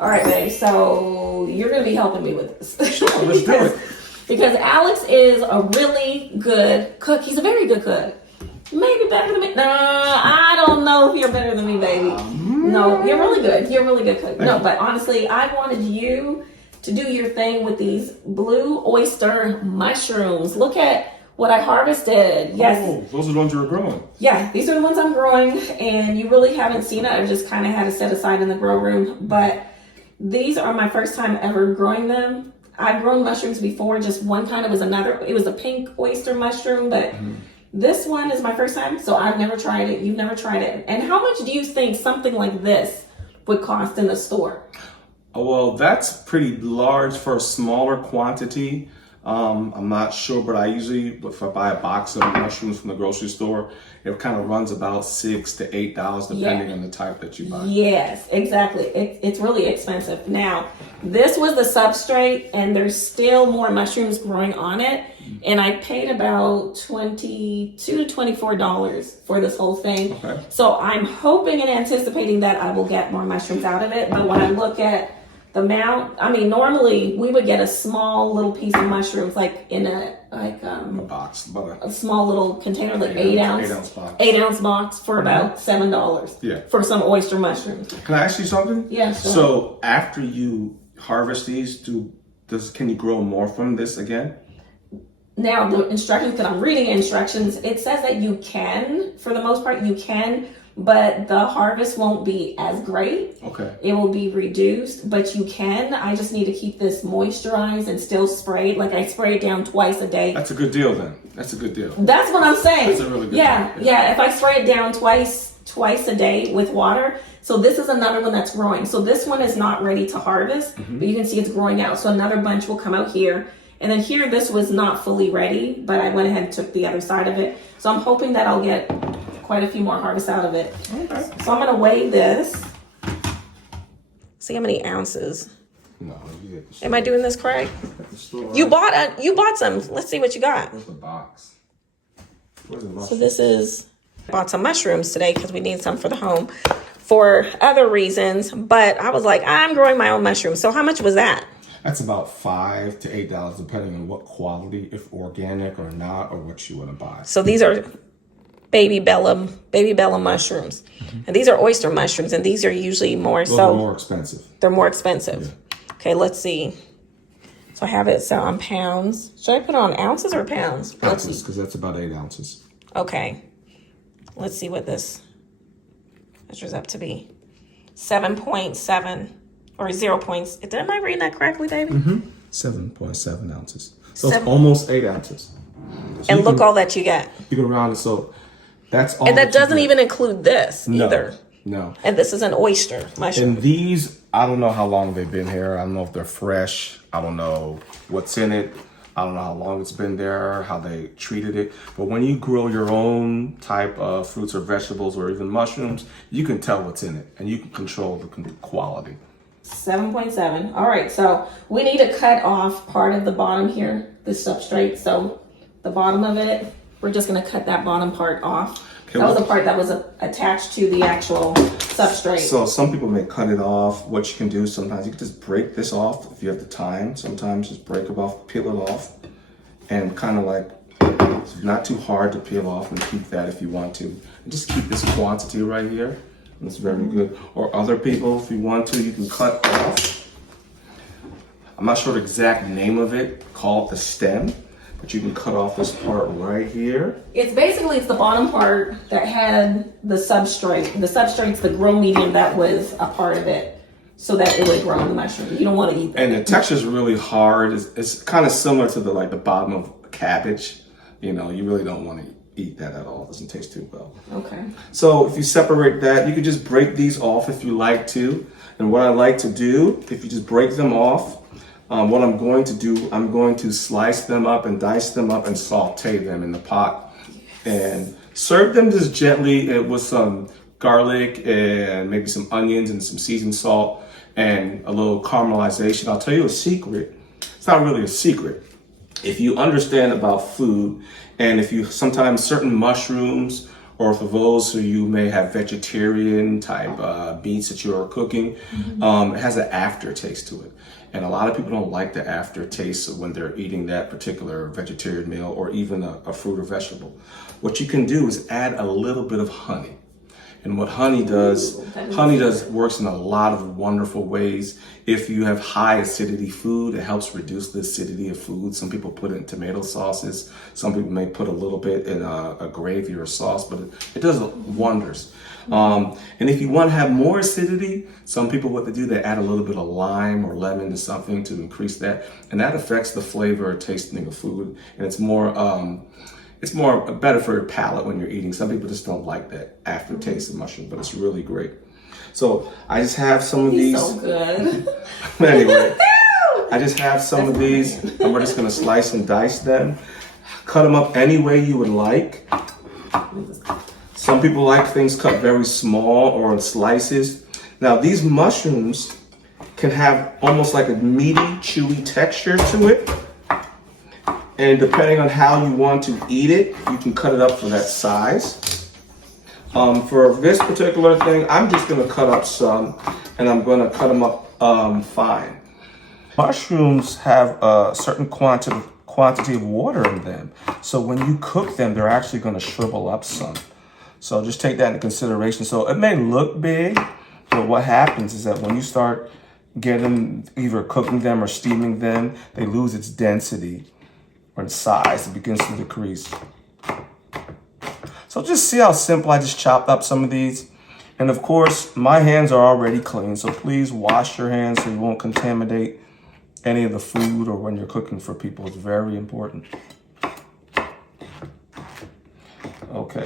All right, babe. So you're going to be helping me with this. Sure, let's do it. Because Alex is a really good cook. He's a very good cook. Maybe better than me. No, I don't know if you're better than me, baby. No, you're really good. You're a really good cook. No, but honestly, I wanted you to do your thing with these blue oyster mushrooms. Look at what I harvested. Yes. Oh, those are the ones you were growing. Yeah, these are the ones I'm growing, and you really haven't seen it. I just kind of had it set aside in the grow room, but these are my first time ever growing them. I've grown mushrooms before, just one kind. It was a pink oyster mushroom, but this one is my first time, so I've never tried it. You've never tried it. And how much do you think something like this would cost in the store? Oh, well, that's pretty large for a smaller quantity. I'm not sure, but I usually, if I buy a box of mushrooms from the grocery store, it kind of runs about $6 to $8 depending on the type that you buy. Yes, exactly. It's really expensive. Now, this was the substrate, and there's still more mushrooms growing on it. And I paid about $22 to $24 for this whole thing. Okay. So I'm hoping and anticipating that I will get more mushrooms out of it. But when I look at the amount, I mean, normally we would get a small little piece of mushrooms, like in a box, about a small little container, like 8-ounce box. 8-ounce box for about $7. Yeah. For some oyster mushrooms. Can I ask you something? Yeah, sure. So after you harvest these, can you grow more from this again? Now, the instructions, because I'm reading instructions, it says that you can, for the most part, you can, but the harvest won't be as great. Okay. It will be reduced, but you can. I just need to keep this moisturized and still sprayed. Like I spray it down twice a day. That's a good deal then. That's a good deal. That's what I'm saying. That's a really good deal. Yeah. If I spray it down twice a day with water. So this is another one that's growing. So this one is not ready to harvest, but you can see it's growing out. So another bunch will come out here. And then here, this was not fully ready, but I went ahead and took the other side of it. So I'm hoping that I'll get quite a few more harvests out of it. Okay. So I'm gonna weigh this. See how many ounces. No, you get the Am I doing this correct? store. You bought some. Let's see what you got. Where's the box? Where's the box? So this is, I bought some mushrooms today because we need some for the home for other reasons. But I was like, I'm growing my own mushrooms. So how much was that? That's about $5 to $8, depending on what quality, if organic or not, or what you want to buy. So these are baby bella mushrooms, and these are oyster mushrooms, and these are usually more Those are more expensive. They're more expensive. Yeah. Okay, let's see. So I have it set on pounds. Should I put it on ounces or pounds? Ounces, because that's about 8 ounces. Okay. Let's see what this measures up to be. 7.7 or 0 points. Am I reading that correctly, baby? 7.7 ounces. So it's almost 8 ounces. So And look all that you get. You can round it, so that's all. And that doesn't even include this either. No. And this is an oyster mushroom. And these, I don't know how long they've been here. I don't know if they're fresh. I don't know what's in it. I don't know how long it's been there, how they treated it. But when you grow your own type of fruits or vegetables or even mushrooms, you can tell what's in it and you can control the quality. 7.7. All right, so we need to cut off part of the bottom here, this substrate. So the bottom of it, we're just going to cut that bottom part off. Okay, that was the part that was attached to the actual substrate. So some people may cut it off. What you can do sometimes, you can just break this off if you have the time. Sometimes just break it off, peel it off, and kind of like, it's not too hard to peel off, and keep that if you want to. And just keep this quantity right here. It's very good. Or other people, if you want to, you can cut off. I'm not sure the exact name of it, call it the stem, but you can cut off this part right here. It's the bottom part that had the substrate. The substrate's the grow medium that was a part of it, so that it would grow in the mushroom. You don't want to eat that. And the texture is really hard. It's kind of similar to the bottom of cabbage. You know, you really don't want to eat that at all. It doesn't taste too well. Okay. So if you separate that, you can just break these off if you like to. And what I like to do, if you just break them off, what I'm going to do, I'm going to slice them up and dice them up and saute them in the pot. And serve them just gently with some garlic and maybe some onions and some seasoned salt and a little caramelization. I'll tell you a secret. It's not really a secret. If you understand about food, and if you sometimes certain mushrooms or for those who you may have vegetarian type meats that you are cooking, it has an aftertaste to it. And a lot of people don't like the aftertaste when they're eating that particular vegetarian meal or even a fruit or vegetable. What you can do is add a little bit of honey. And what honey does works in a lot of wonderful ways. If you have high acidity food, it helps reduce the acidity of food. Some people put it in tomato sauces. Some people may put a little bit in a gravy or sauce, but it does wonders. And if you want to have more acidity, some people, what they do, they add a little bit of lime or lemon to something to increase that. And that affects the flavor or tasting of food. And it's more better for your palate when you're eating. Some people just don't like that aftertaste of mushroom, but it's really great. So I just have some of these. So good. Anyway, I just have some of these, and we're just gonna slice and dice them. Cut them up any way you would like. Some people like things cut very small or in slices. Now these mushrooms can have almost like a meaty, chewy texture to it. And depending on how you want to eat it, you can cut it up for that size. For this particular thing, I'm just gonna cut up some, and I'm gonna cut them up fine. Mushrooms have a certain quantity of water in them. So when you cook them, they're actually gonna shrivel up some. So just take that into consideration. So it may look big, but what happens is that when you start either cooking them or steaming them, they lose its density. Or the size, it begins to decrease. So just see how simple I just chopped up some of these. And of course, my hands are already clean, so please wash your hands so you won't contaminate any of the food or when you're cooking for people. It's very important. Okay.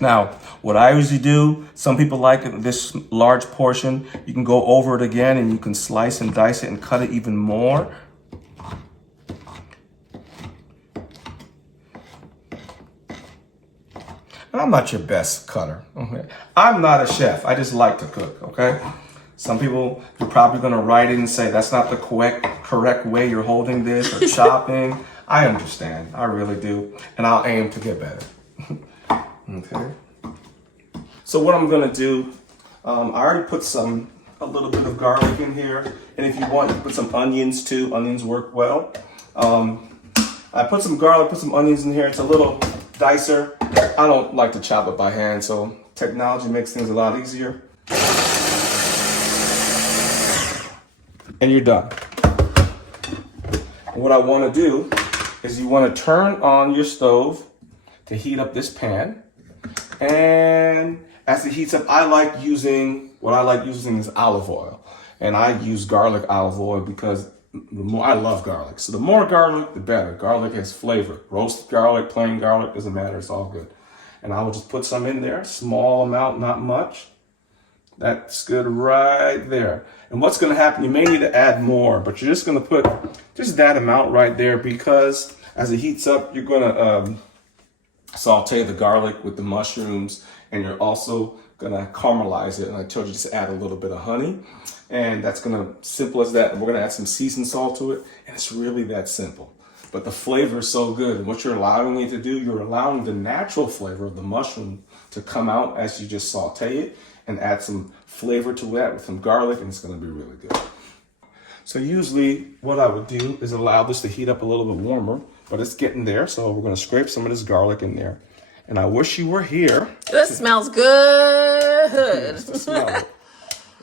Now, what I usually do, some people like this large portion. You can go over it again and you can slice and dice it and cut it even more. I'm not your best cutter, okay? I'm not a chef, I just like to cook, okay? Some people, you're probably gonna write in and say, that's not the correct way you're holding this or chopping. I understand, I really do, and I'll aim to get better, okay? So what I'm gonna do, I already put a little bit of garlic in here, and if you want, you put some onions too. Onions work well. I put some garlic, put some onions in here. It's a little dicer. I don't like to chop it by hand, so technology makes things a lot easier. And you're done. And what I want to do is you want to turn on your stove to heat up this pan. And as it heats up, what I like using is olive oil. And I use garlic olive oil because I love garlic. So the more garlic, the better. Garlic has flavor. Roasted garlic, plain garlic, doesn't matter. It's all good. And I will just put some in there. Small amount, not much. That's good right there. And what's going to happen, you may need to add more, but you're just going to put just that amount right there because as it heats up, you're going to saute the garlic with the mushrooms, and you're also going to caramelize it. And I told you just add a little bit of honey. And that's gonna, simple as that. And we're gonna add some seasoned salt to it. And it's really that simple. But the flavor is so good. And what you're allowing it to do, you're allowing the natural flavor of the mushroom to come out as you just saute it and add some flavor to that with some garlic, and it's gonna be really good. So usually what I would do is allow this to heat up a little bit warmer, but it's getting there. So we're gonna scrape some of this garlic in there. And I wish you were here. This smells good. To smell it.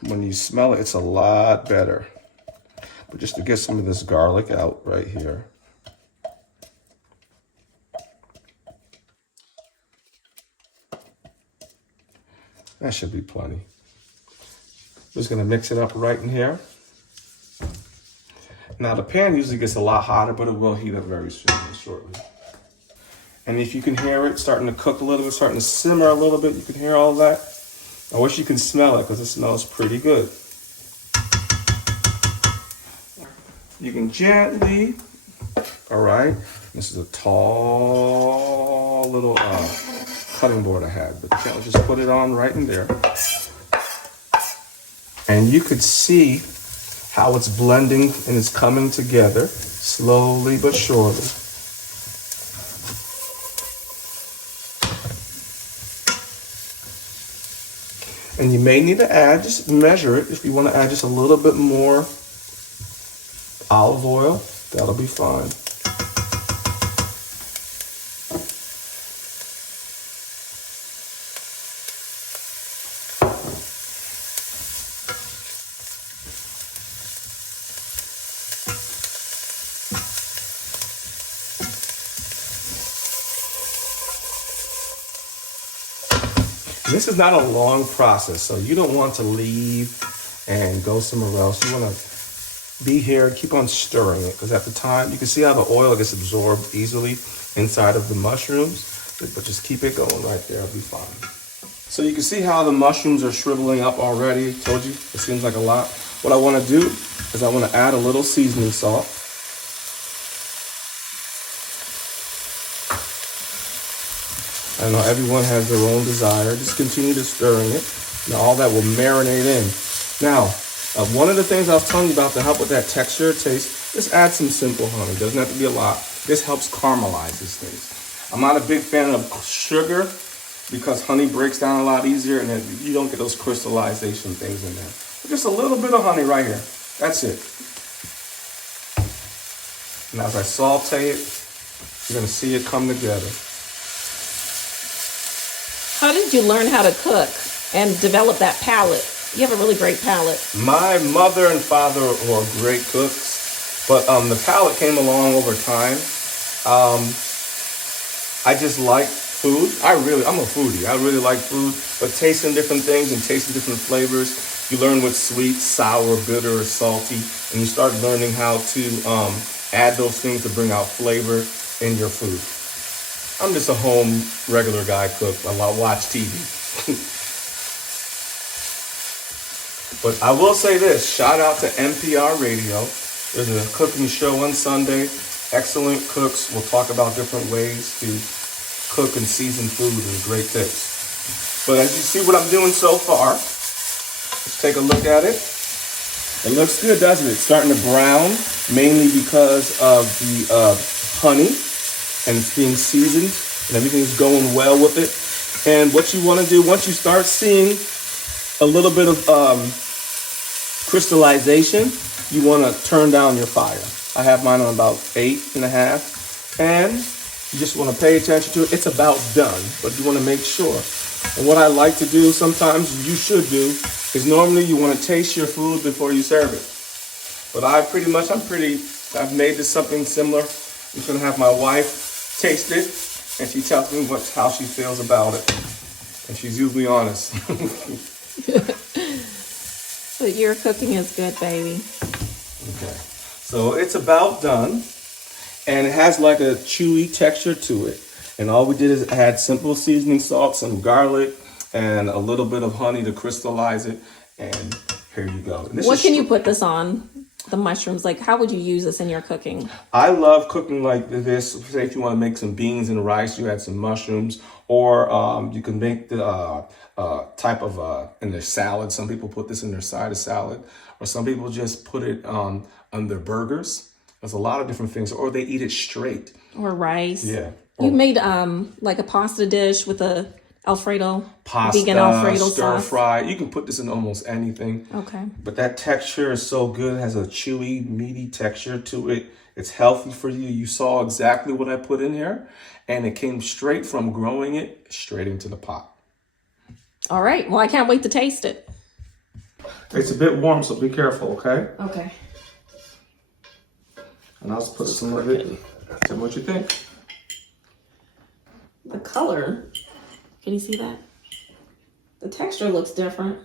When you smell it, it's a lot better. But just to get some of this garlic out right here. That should be plenty. Just gonna mix it up right in here. Now the pan usually gets a lot hotter, but it will heat up very shortly. And if you can hear it starting to cook a little bit, starting to simmer a little bit, you can hear all that. I wish you can smell it because it smells pretty good. You can gently, all right, this is a tall little cutting board I had, but gently just put it on right in there. And you could see how it's blending and it's coming together slowly but surely. And you may need to add, just measure it. If you want to add just a little bit more olive oil, that'll be fine. This is not a long process, so you don't want to leave and go somewhere else. You want to be here and keep on stirring it, because at the time, you can see how the oil gets absorbed easily inside of the mushrooms, but just keep it going right there, it'll be fine. So you can see how the mushrooms are shriveling up already. Told you, it seems like a lot. What I want to do is I want to add a little seasoning salt. I know everyone has their own desire. Just continue to stirring it. Now all that will marinate in. Now, one of the things I was telling you about to help with that texture or taste, just add some simple honey. Doesn't have to be a lot. This helps caramelize these things. I'm not a big fan of sugar because honey breaks down a lot easier and then you don't get those crystallization things in there. But just a little bit of honey right here. That's it. And as I saute it, you're going to see it come together. How did you learn how to cook and develop that palate? You have a really great palate. My mother and father were great cooks, but the palate came along over time. I just like food. I'm a foodie. I really like food, but tasting different things and tasting different flavors, you learn what's sweet, sour, bitter, or salty, and you start learning how to add those things to bring out flavor in your food. I'm just a home regular guy cook. I watch TV. But I will say this, shout out to NPR Radio. There's a cooking show on Sunday. Excellent cooks will talk about different ways to cook and season food and great tips. But as you see what I'm doing so far, let's take a look at it. It looks good, doesn't it? It's starting to brown, mainly because of the honey. And it's being seasoned and everything's going well with it. And what you want to do, once you start seeing a little bit of crystallization, you want to turn down your fire. I have mine on about 8.5, and you just want to pay attention to it. It's about done, but you want to make sure. And what I like to do, sometimes you should do, is normally you want to taste your food before you serve it. But I've made this something similar. I'm going to have my wife taste it, and she tells me how she feels about it. And she's usually honest. But your cooking is good, baby. Okay. So it's about done, and it has like a chewy texture to it. And all we did is add simple seasoning salt, some garlic, and a little bit of honey to crystallize it. And here you go. What can you put this on? The mushrooms, like how would you use this in your cooking? I love cooking like this. Say if you want to make some beans and rice, you add some mushrooms, or you can make the type of in their salad. Some people put this in their side of salad, or some people just put it on their burgers. There's a lot of different things, or they eat it straight. Or rice. Yeah. You made like a pasta dish with a Alfredo, pasta, vegan Alfredo stir sauce. fry. You can put this in almost anything. Okay. But that texture is so good. It has a chewy, meaty texture to it. It's healthy for you. You saw exactly what I put in here, and it came straight from growing it straight into the pot. All right. Well, I can't wait to taste it. It's a bit warm, so be careful, okay? Okay. And I'll put some of it. Tell me what you think. The color. Can you see that? The texture looks different.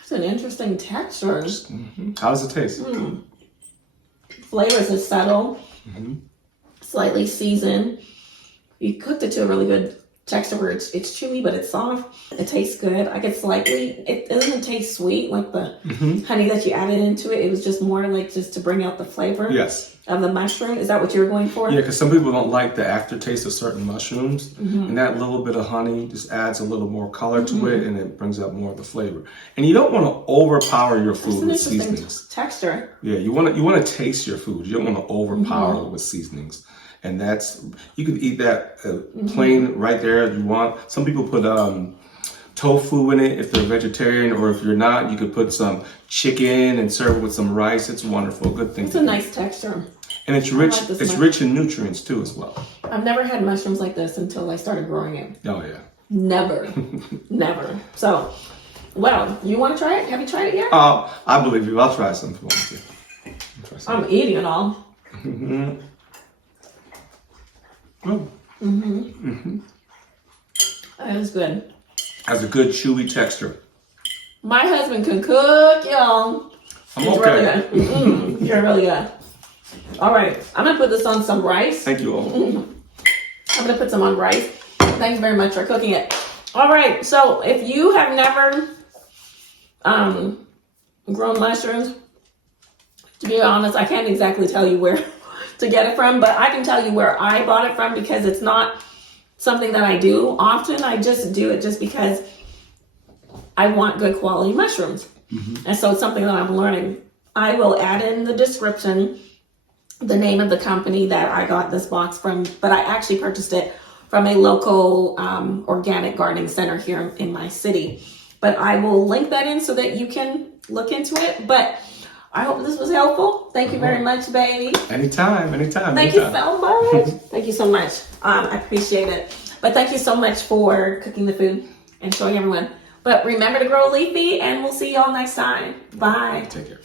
It's an interesting texture. Mm-hmm. How does it taste? Flavors is subtle, slightly seasoned. You cooked it to a really good texture where it's chewy, but it's soft. It tastes good. I get it doesn't taste sweet like the honey that you added into it. It was just more like just to bring out the flavor. Yes. Of the mushroom. Is that what you were going for? Yeah, because some people don't like the aftertaste of certain mushrooms. And that little bit of honey just adds a little more color to it, and it brings out more of the flavor. And you don't want to overpower your food with seasonings. Texture. Yeah, you want to taste your food. You don't want to overpower it with seasonings. And that's, you can eat that plain right there if you want. Some people put tofu in it if they're vegetarian, or if you're not, you could put some chicken and serve it with some rice. It's wonderful. Good thing. It's a nice texture. And it's rich. I like this It's much. rich in nutrients too, as well. I've never had mushrooms like this until I started growing it. Oh yeah. Never, never. So, well, you want to try it? Have you tried it yet? I believe you. I'll try some if you want to. Try some. I'm eating it all. Mm-hmm. Oh. That is good. Has a good chewy texture. My husband can cook, y'all. I'm He's okay. really good. You're really good. All right, I'm gonna put this on some rice. Thank you all. I'm gonna put some on rice. Thank you very much for cooking it. All right, so if you have never grown mushrooms, to be honest, I can't exactly tell you where to get it from, but I can tell you where I bought it from, because it's not something that I do often. I just do it just because I want good quality mushrooms. And so it's something that I'm learning. I will add in the description the name of the company that I got this box from, but I actually purchased it from a local organic gardening center here in my city. But I will link that in so that you can look into it. But I hope this was helpful. Thank you very much, baby. Anytime. Thank you so much. Thank you so much. I appreciate it. But thank you so much for cooking the food and showing everyone. But remember to grow leafy, and we'll see y'all next time. Bye. Take care.